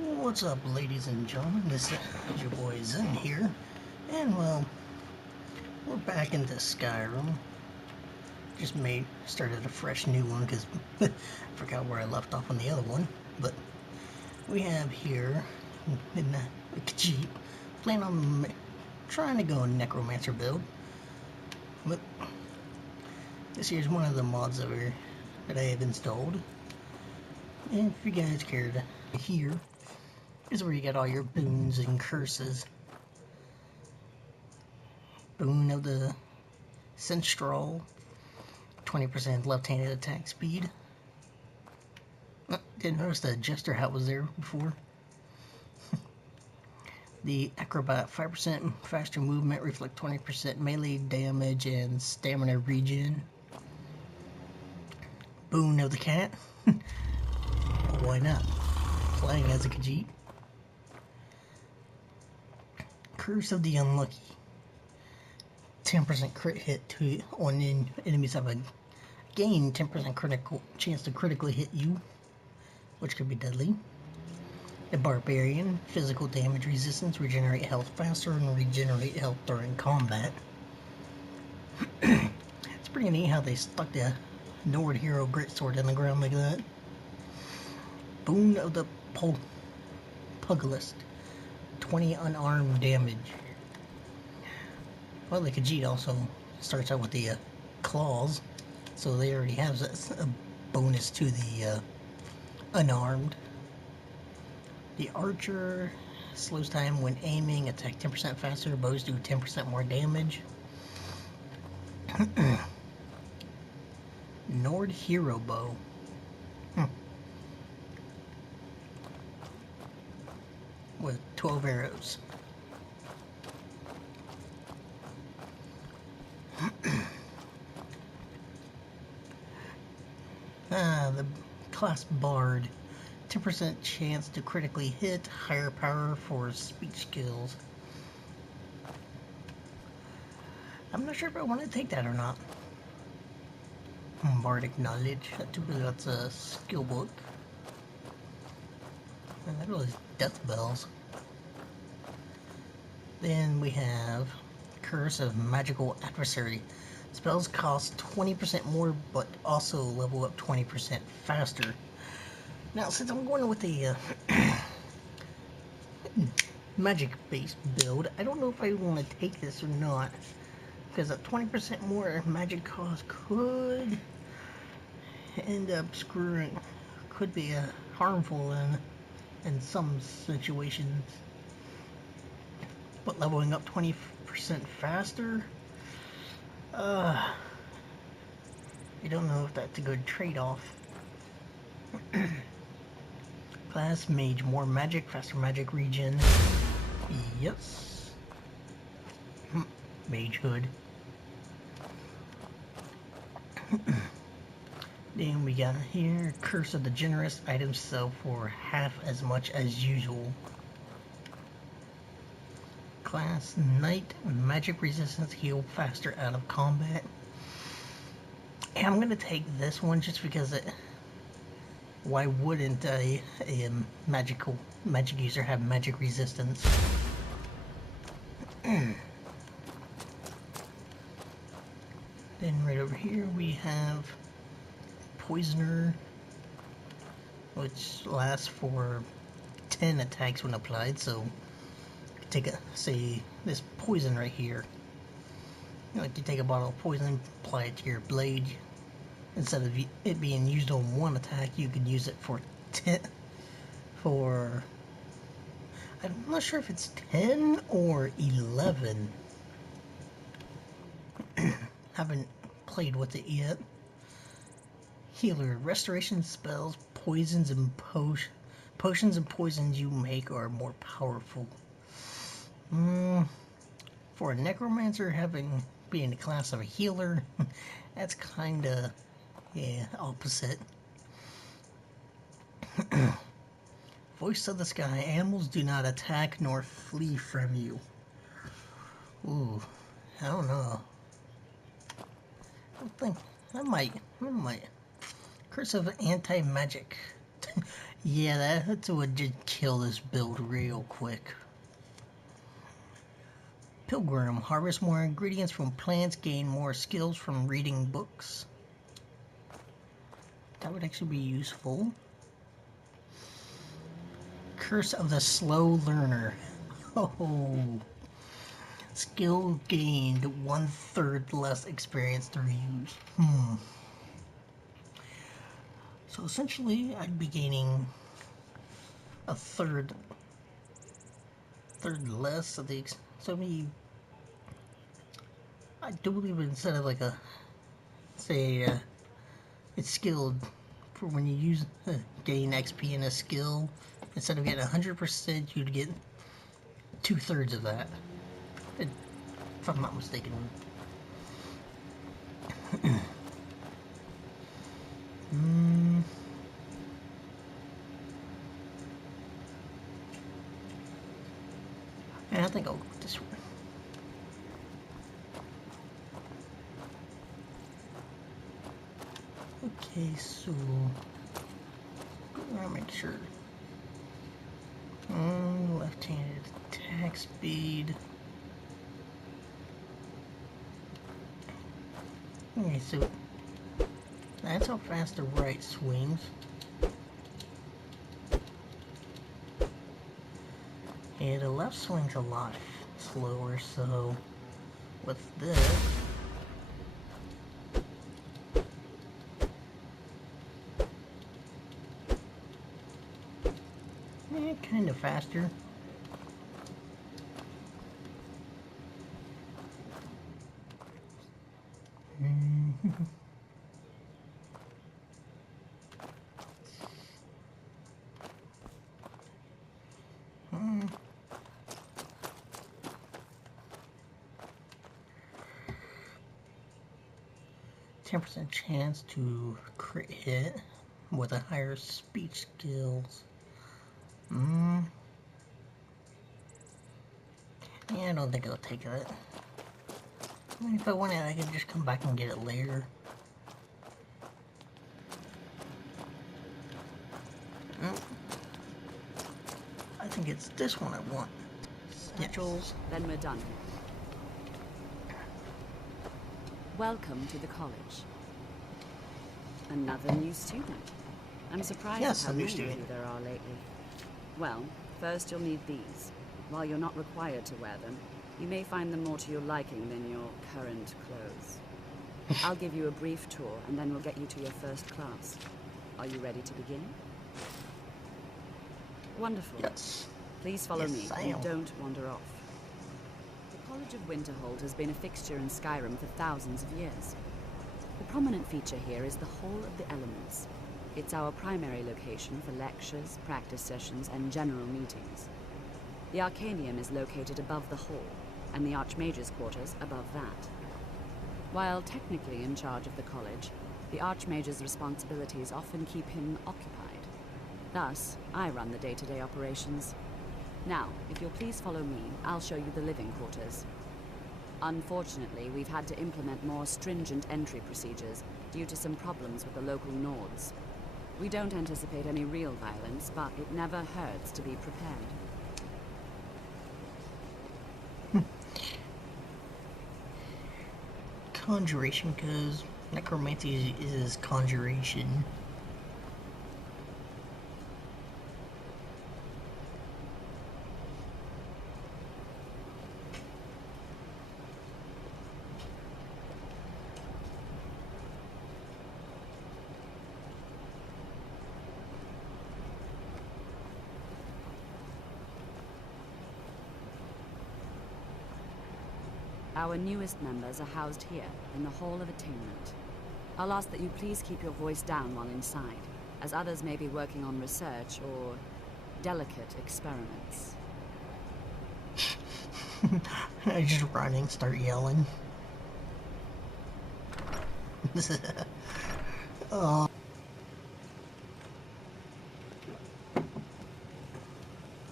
What's up, ladies and gentlemen? This is your boy Zen here, and well, we're back into Skyrim. Just started a fresh new one because I forgot where I left off on the other one. But we have here in the Khajiit, planning on trying to go a Necromancer build. But this here's one of the mods that I have installed. And if you guys care to hear, is where you get all your boons and curses. Boon of the Senstral, 20% left-handed attack speed. Didn't notice the Jester hat was there before. The Acrobat, 5% faster movement, reflect 20% melee damage and stamina regen. Boon of the Cat. Why not? Playing as a Khajiit. Curse of the Unlucky. 10% crit hit on enemies have a gain 10% critical chance to critically hit you, which could be deadly. The Barbarian, physical damage resistance, regenerate health faster and regenerate health during combat. It's pretty neat how they stuck the Nord Hero Greatsword in the ground like that. Boon of the Pugilist, 20 unarmed damage. Well, the Khajiit also starts out with the claws, so they already have a bonus to the unarmed. The Archer slows time when aiming, attack 10% faster, bows do 10% more damage. Nord Hero Bow. With 12 arrows. The class Bard, 10% chance to critically hit, higher power for speech skills. I'm not sure if I want to take that or not. Bardic Knowledge, that's a skill book. And that really is death bells. Then we have Curse of Magical Adversary. Spells cost 20% more, but also level up 20% faster. Now, since I'm going with a magic-based build, I don't know if I want to take this or not. Because at 20% more magic cost could end up could be harmful in some situations. But leveling up 20% faster, I don't know if that's a good trade-off. Class Mage, more magic, faster magic regen. Yes. Mage Hood. Then we got here, Curse of the Generous, items sell for half as much as usual. Class Knight, magic resistance, heal faster out of combat. And I'm gonna take this one just because why wouldn't a magic user have magic resistance? Then right over here we have Poisoner, which lasts for 10 attacks when applied, so take say this poison right here. Like you take a bottle of poison, apply it to your blade. Instead of it being used on one attack, you could use it for 10. I'm not sure if it's 10 or 11. Haven't played with it yet. Healer, restoration spells, poisons and potions and poisons you make are more powerful. For a necromancer, being a class of a healer, that's kinda opposite. Voice of the Sky, animals do not attack nor flee from you. Ooh, I don't know. I think I might. Curse of Anti-Magic. Yeah, that's what did kill this build real quick. Pilgrim, harvest more ingredients from plants, gain more skills from reading books. That would actually be useful. Curse of the Slow Learner. Oh, skill gained 1/3 less experience to use. So essentially, I'd be gaining a third less of the. So I do believe instead of like a say it's skilled for when you use gain XP in a skill, instead of getting 100%, you'd get 2/3 of that. If I'm not mistaken. And I think I'll go this way. Okay, so I'll make sure. Left-handed attack speed. Okay, so that's how fast the right swings. Yeah, the left swing's a lot slower, so with this, kind of faster. Mm-hmm. 10% chance to crit hit with a higher speech skills. Yeah, I don't think I'll take that. If I want it, I can just come back and get it later. I think it's this one I want. Satchels. Then we're done. Welcome to the college. Another new student. I'm surprised at how many of you there are lately. Well, first you'll need these. While you're not required to wear them, you may find them more to your liking than your current clothes. I'll give you a brief tour, and then we'll get you to your first class. Are you ready to begin? Wonderful. Yes. Please follow me, and am. don't wander off. The College of Winterhold has been a fixture in Skyrim for thousands of years. The prominent feature here is the Hall of the Elements. It's our primary location for lectures, practice sessions, and general meetings. The Arcanium is located above the hall, and the Archmage's quarters above that. While technically in charge of the college, the Archmage's responsibilities often keep him occupied. Thus, I run the day-to-day operations. Now, if you'll please follow me, I'll show you the living quarters. Unfortunately, we've had to implement more stringent entry procedures due to some problems with the local Nords. We don't anticipate any real violence, but it never hurts to be prepared. Conjuration, because necromancy is conjuration. Our newest members are housed here, in the Hall of Attainment. I'll ask that you please keep your voice down while inside, as others may be working on research or delicate experiments. I just running, start yelling. Oh.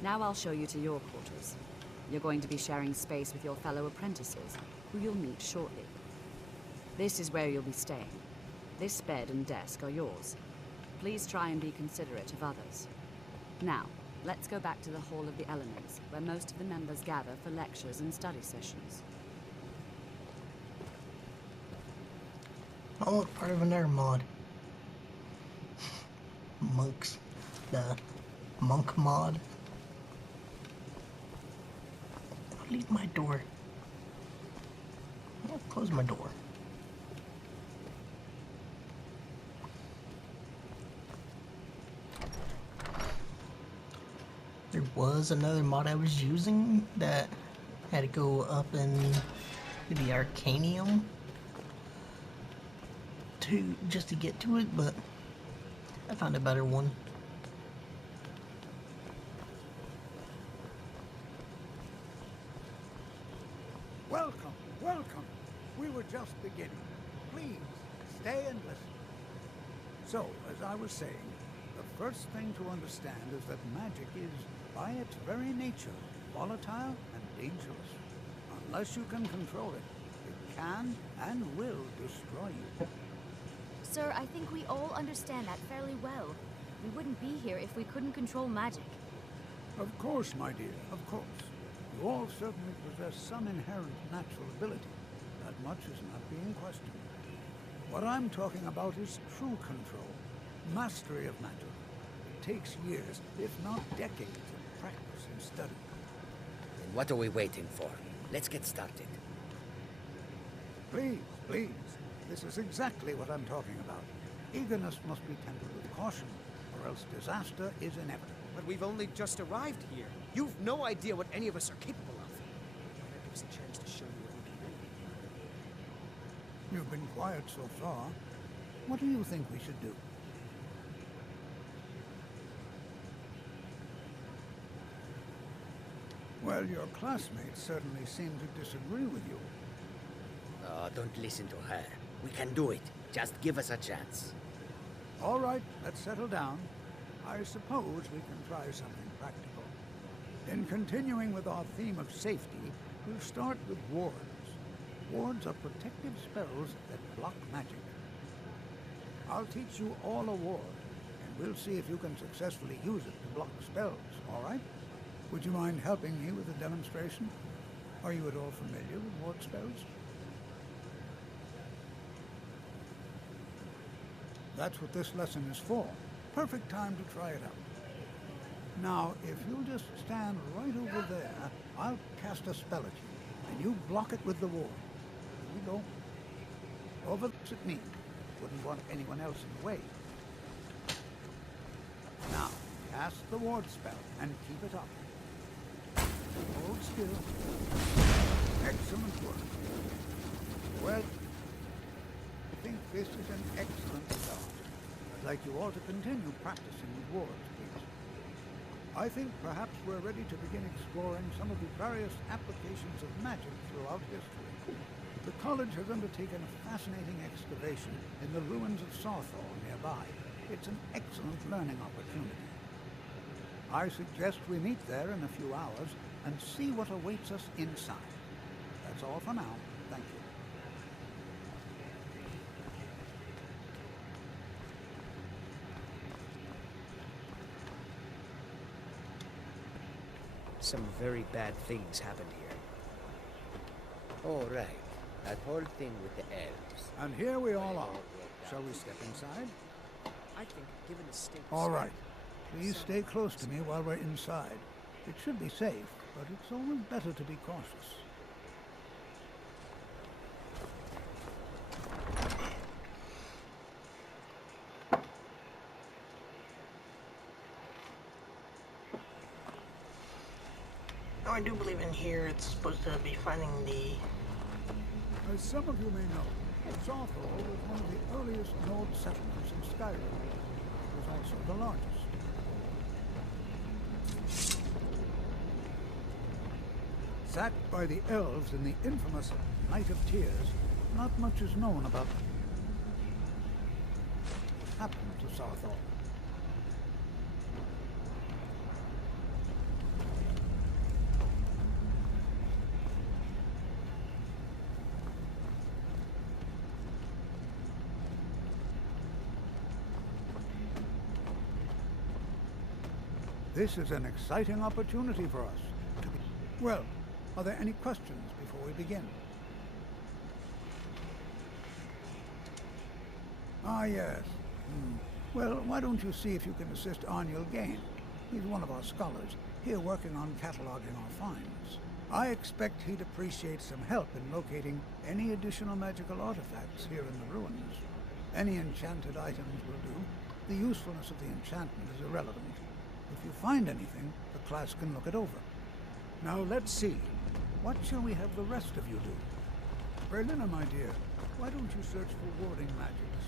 Now I'll show you to your quarters. You're going to be sharing space with your fellow apprentices, who you'll meet shortly. This is where you'll be staying. This bed and desk are yours. Please try and be considerate of others. Now, let's go back to the Hall of the Elements, where most of the members gather for lectures and study sessions. Oh, look, part of another mod. Monks. The monk mod. I'll leave my door. I'll close my door. There was another mod I was using that had to go up in the Arcanium just to get to it, but I found a better one. Welcome, welcome. We were just beginning. Please, stay and listen. So, as I was saying, the first thing to understand is that magic is, by its very nature, volatile and dangerous. Unless you can control it, it can and will destroy you. Sir, I think we all understand that fairly well. We wouldn't be here if we couldn't control magic. Of course, my dear, of course. You all certainly possess some inherent natural ability. That much is not being questioned. What I'm talking about is true control, mastery of magic. It takes years, if not decades, of practice and study. Then what are we waiting for? Let's get started. Please, please. This is exactly what I'm talking about. Eagerness must be tempered with caution, or else disaster is inevitable. But we've only just arrived here. You've no idea what any of us are capable of. Why not give us a chance to show you what we can do? You've been quiet so far. What do you think we should do? Well, your classmates certainly seem to disagree with you. Oh, don't listen to her. We can do it. Just give us a chance. All right, let's settle down. I suppose we can try something practical. In continuing with our theme of safety, we'll start with wards. Wards are protective spells that block magic. I'll teach you all a ward, and we'll see if you can successfully use it to block spells, all right? Would you mind helping me with a demonstration? Are you at all familiar with ward spells? That's what this lesson is for. Perfect time to try it out. Now, if you'll just stand right over there, I'll cast a spell at you, and you block it with the ward. Here we go. Over at me. Wouldn't want anyone else in the way. Now, cast the ward spell and keep it up. Hold still. Excellent work. Well, I think this is an excellent start. I'd like you all to continue practicing with wards, please. I think perhaps we're ready to begin exploring some of the various applications of magic throughout history. The college has undertaken a fascinating excavation in the ruins of Sawthorn nearby. It's an excellent learning opportunity. I suggest we meet there in a few hours and see what awaits us inside. That's all for now. Thank you. Some very bad things happened here. Oh, right. That whole thing with the elves. And here we all are. Shall we step inside? I think, given the state... All right. Please stay close to me while we're inside. It should be safe, but it's always better to be cautious. Now, I do believe in here it's supposed to be finding the... As some of you may know, Sawthorn was one of the earliest Nord settlements in Skyrim. It was also the largest. Sacked by the elves in the infamous Night of Tears, not much is known about what happened to Sawthorn. This is an exciting opportunity for us to be... Well, are there any questions before we begin? Ah, yes. Well, why don't you see if you can assist Arniel Gain? He's one of our scholars, here working on cataloging our finds. I expect he'd appreciate some help in locating any additional magical artifacts here in the ruins. Any enchanted items will do. The usefulness of the enchantment is irrelevant. If you find anything, the class can look it over. Now let's see. What shall we have the rest of you do? Berliner, my dear, why don't you search for warding magics?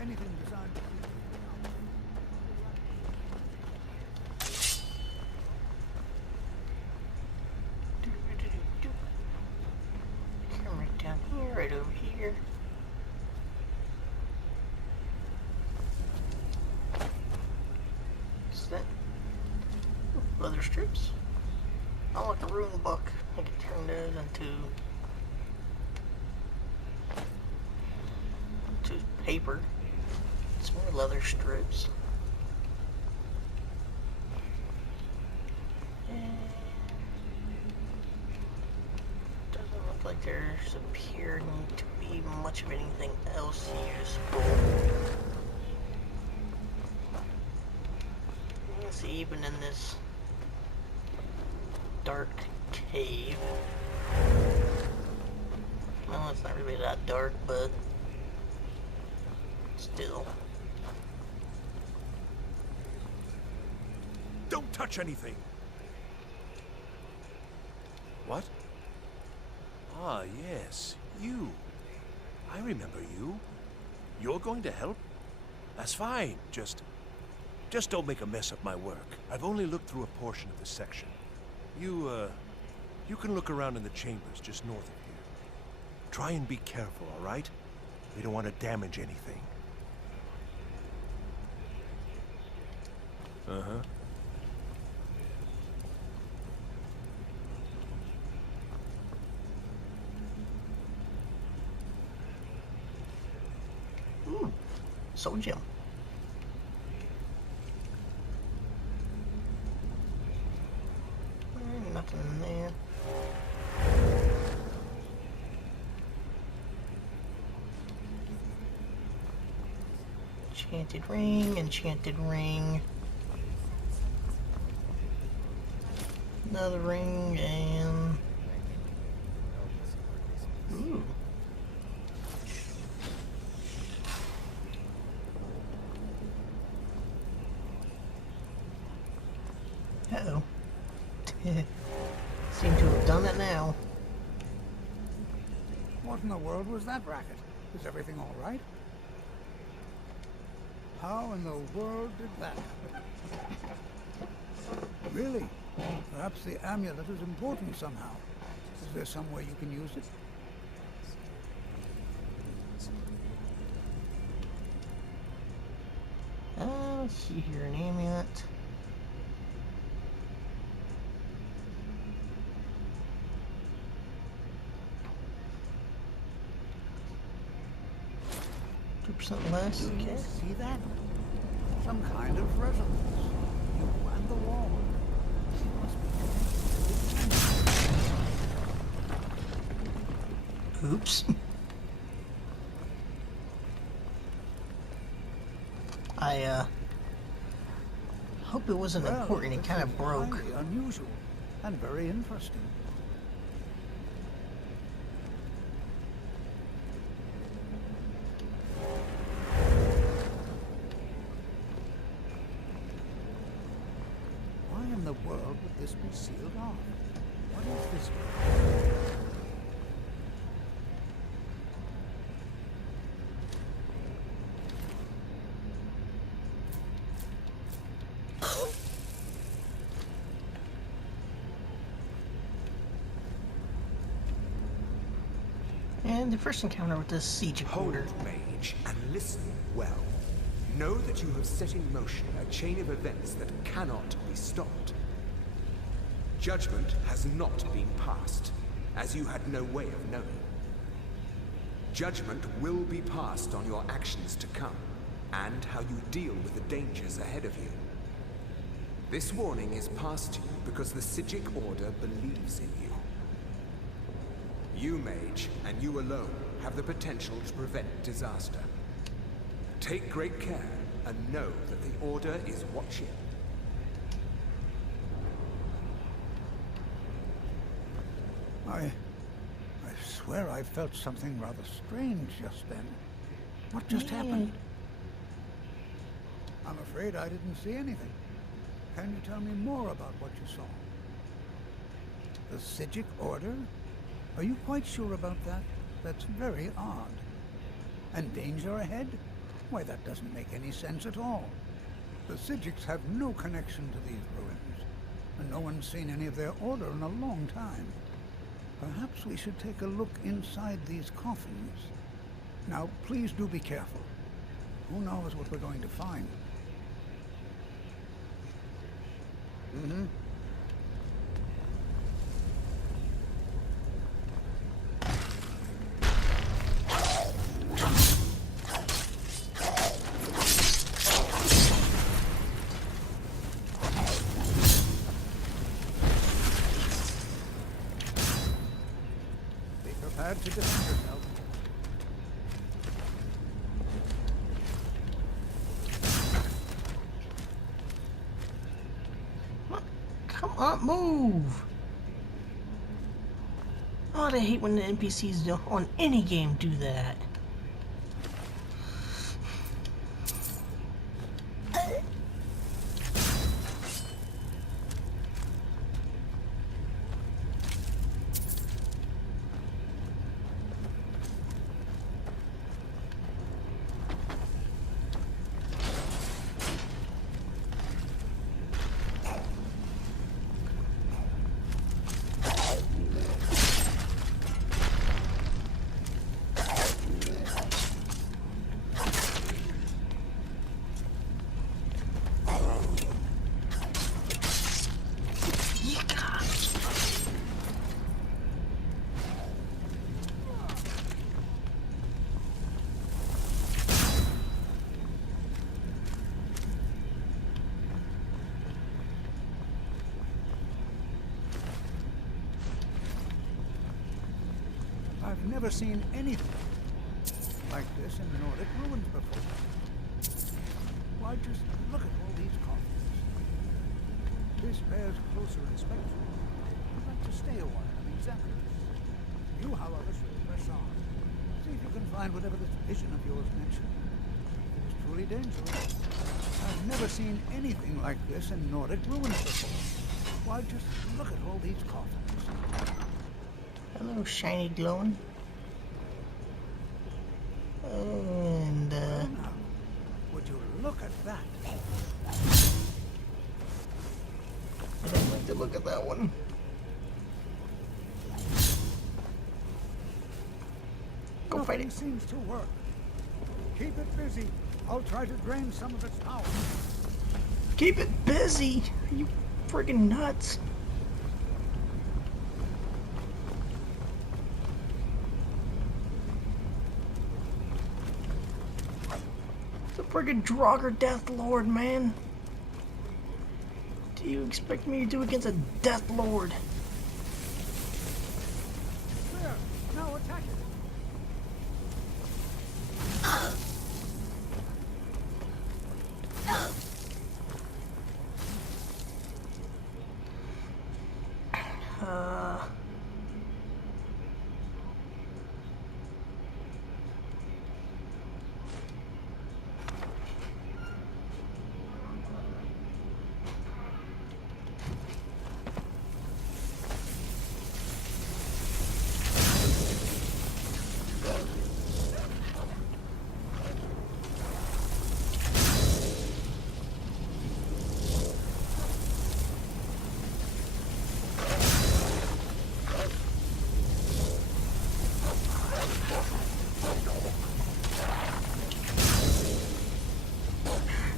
Anything designed to keep you Come right down here, right over here. What's that? Leather strips. I like a rune book. I can turn those into paper. Some more leather strips. And doesn't look like there's appearing to be much of anything else useful. Let's see, even in this dark cave. Well, it's not really that dark, but still. Don't touch anything! What? Ah, yes, you. I remember you. You're going to help? That's fine. Just don't make a mess of my work. I've only looked through a portion of this section. You can look around in the chambers just north of here. Try and be careful, all right? We don't want to damage anything. Uh-huh. Soul gem. Nothing in there. Enchanted ring, enchanted ring. Another ring, and... Ooh. Uh-oh. Seem to have done it now. What in the world was that racket? Is everything all right? How in the world did that happen? Really? Perhaps the amulet is important somehow. Is there some way you can use it? Let's see here, an amulet. Less. Okay. See that? Some kind of resonance. You and the wall. It must be connected. Oops. I hope it wasn't important. It kind of broke. Highly unusual and very interesting. World would this be sealed off? What is this? And the first encounter with this siege quarter. Hold, mage, and listen well. Know that you have set in motion a chain of events that cannot be stopped. Judgment has not been passed, as you had no way of knowing. Judgment will be passed on your actions to come, and how you deal with the dangers ahead of you. This warning is passed to you because the Psijic Order believes in you. You, Mage, and you alone, have the potential to prevent disaster. Take great care and know that the Order is watching. I swear I felt something rather strange just then. What just happened? I'm afraid I didn't see anything. Can you tell me more about what you saw? The Psijic Order? Are you quite sure about that? That's very odd. And danger ahead? Why, that doesn't make any sense at all. The Psijics have no connection to these ruins, and no one's seen any of their order in a long time. Perhaps we should take a look inside these coffins. Now, please do be careful. Who knows what we're going to find? Mm-hmm. Be prepared to defend yourself. Come on, move! Oh, I hate when the NPCs on any game do that. I've never seen anything like this in Nordic ruins before. Why, just look at all these coffins. This bears closer inspection. I'd like to stay a while and examine this. You, however, should press on. See if you can find whatever this vision of yours mentioned. It's truly dangerous. I've never seen anything like this in Nordic ruins before. Why, just look at all these coffins. Hello, shiny glowing. And, Well, now, would you look at that? I don't like to look at that one. Go fight Nothing it. seems to work. Keep it busy. I'll try to drain some of its power. Keep it busy! Are you friggin' nuts? It's a friggin' Draugr Death Lord, man. What do you expect me to do against a Death Lord? There, now attack it.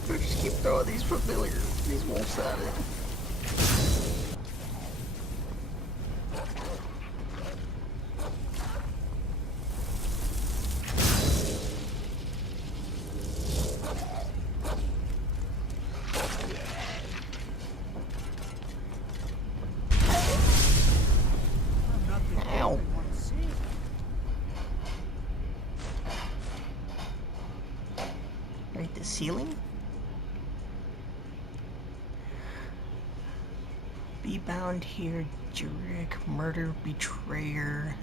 Just keep throwing these these wolves at it. ceiling? Be bound here, Jurek, murder, betrayer,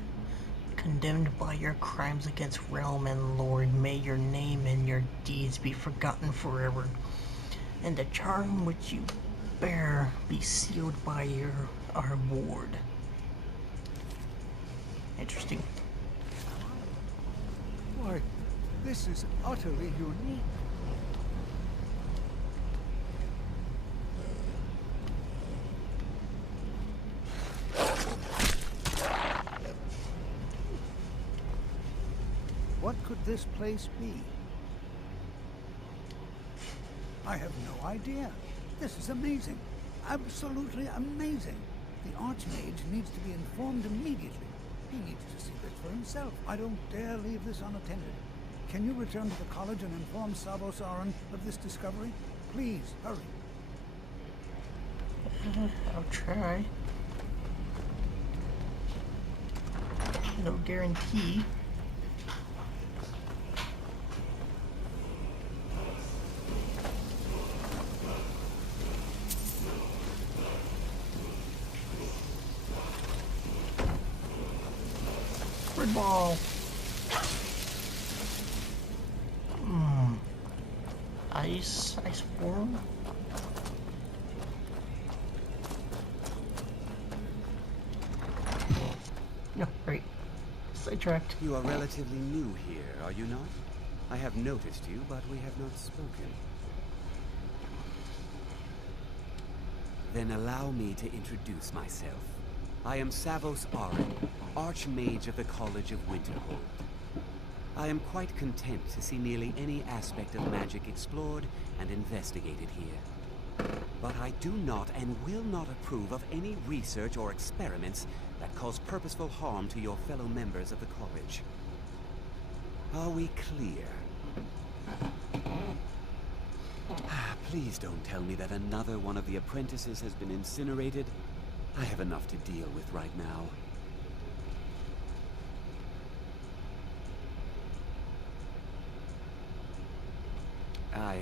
condemned by your crimes against realm and lord. May your name and your deeds be forgotten forever, and the charm which you bear be sealed by our ward. Interesting. Why, this is utterly unique. What could this place be? I have no idea. This is amazing. Absolutely amazing. The Archmage needs to be informed immediately. He needs to see this for himself. I don't dare leave this unattended. Can you return to the college and inform Savos Aran of this discovery? Please, hurry. I'll try. No guarantee. Red ball. Ice form. No, right. Sidetracked. You are relatively new here, are you not? I have noticed you, but we have not spoken. Then allow me to introduce myself. I am Savos Aran, Archmage of the College of Winterhold. I am quite content to see nearly any aspect of magic explored and investigated here. But I do not and will not approve of any research or experiments that cause purposeful harm to your fellow members of the college. Are we clear? Please don't tell me that another one of the apprentices has been incinerated. I have enough to deal with right now. I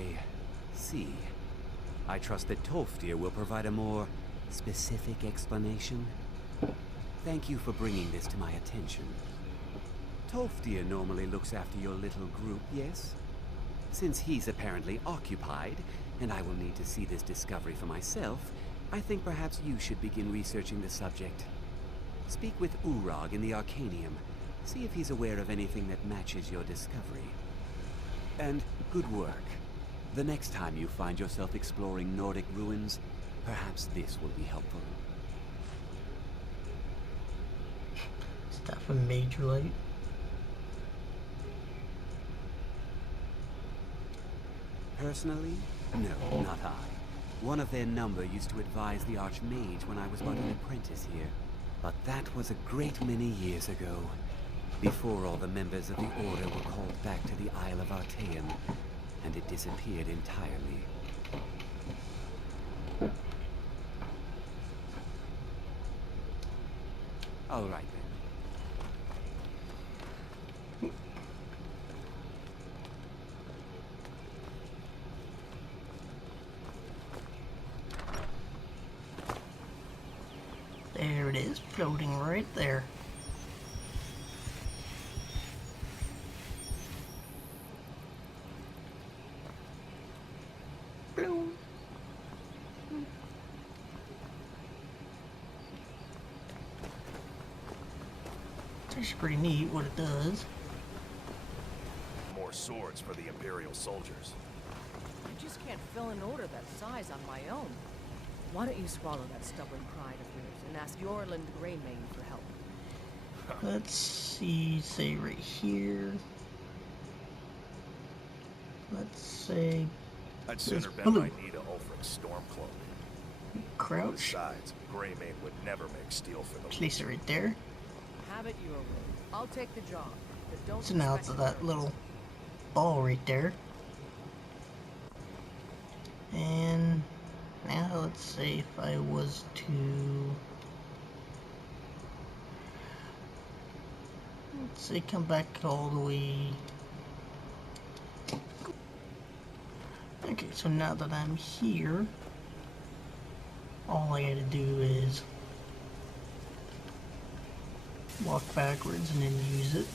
see. I trust that Tolfdir will provide a more specific explanation. Thank you for bringing this to my attention. Tolfdir normally looks after your little group, yes? Since he's apparently occupied, and I will need to see this discovery for myself, I think perhaps you should begin researching the subject. Speak with Urag in the Arcanium. See if he's aware of anything that matches your discovery. And good work. The next time you find yourself exploring Nordic ruins, perhaps this will be helpful. Staff of Major Light. Personally? No, not I. One of their number used to advise the Archmage when I was but an apprentice here. But that was a great many years ago, before all the members of the Order were called back to the Isle of Artaeum, and it disappeared entirely. All right then. There it is, floating right there. Bloom. It's actually pretty neat what it does. More swords for the Imperial soldiers. I just can't fill an order that size on my own. Why don't you swallow that stubborn pride of yours and ask Yorland Greymane for help? Let's see, say right here. Let's say I'd sooner bet blue. my knee to Ulfric's Stormcloak. Crouch. Besides, Greymane would never make steel for the Place it right there. Have it your way. I'll take the job, but don't So now it's expect that little ball right there. And now let's say if I was to, let's say come back all the way, So now that I'm here, all I gotta do is walk backwards and then use it.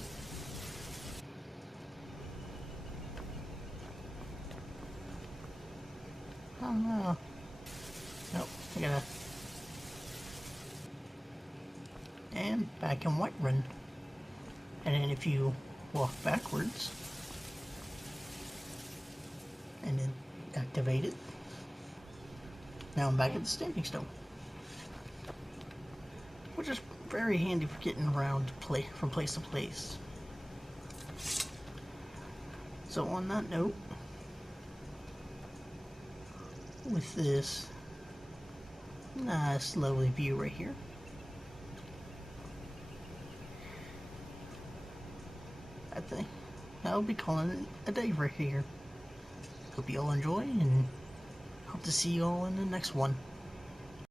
Oh no. Nope, I gotta. And back in Whiterun. And then if you walk backwards and then activate it, now I'm back at the Standing Stone, which is very handy for getting around from place to place. So on that note, with this nice lovely view right here, I think I'll be calling it a day right here. Hope you all enjoy, and hope to see you all in the next one.